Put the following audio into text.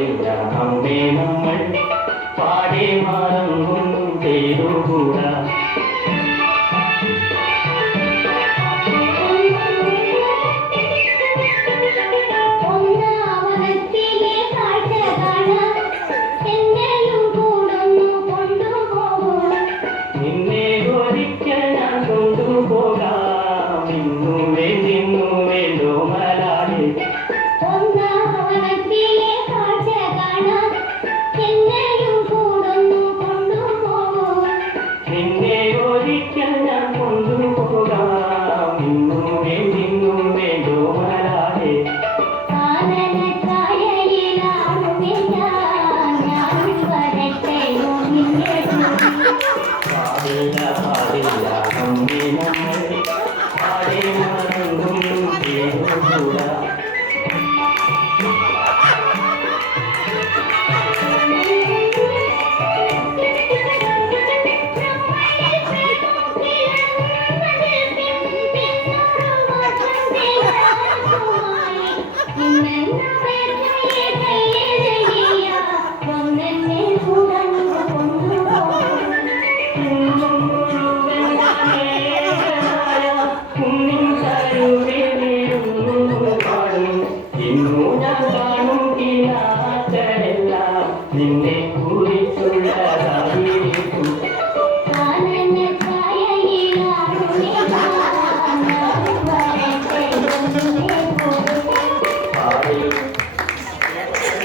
പാടില്ല നമ്മെ നമ്മൾ പാടി മറന്നും ചെയ്തുകൂടാ. നിന്നെ ഒരിക്കൽ ഞാൻ കൊണ്ടുപോകാം, ഇന്നു വേണ്ടോ മലാളി. നിന്നെ ഒരിക്കൽ ഞാൻ കൊണ്ടുപോകാം, ഇന്നു വേണ്ടോ മലാളി. പാടില്ല പാടില്ല നമ്മെ നമ്മൾ പാടി മറന്നും ചെയ്തുകൂടാ. ഇന്നു ഞാൻ കാണും കിനാക്കളെല്ലാം നിന്നെ കുറിച്ചുള്ളതായിരിക്കും. പാടി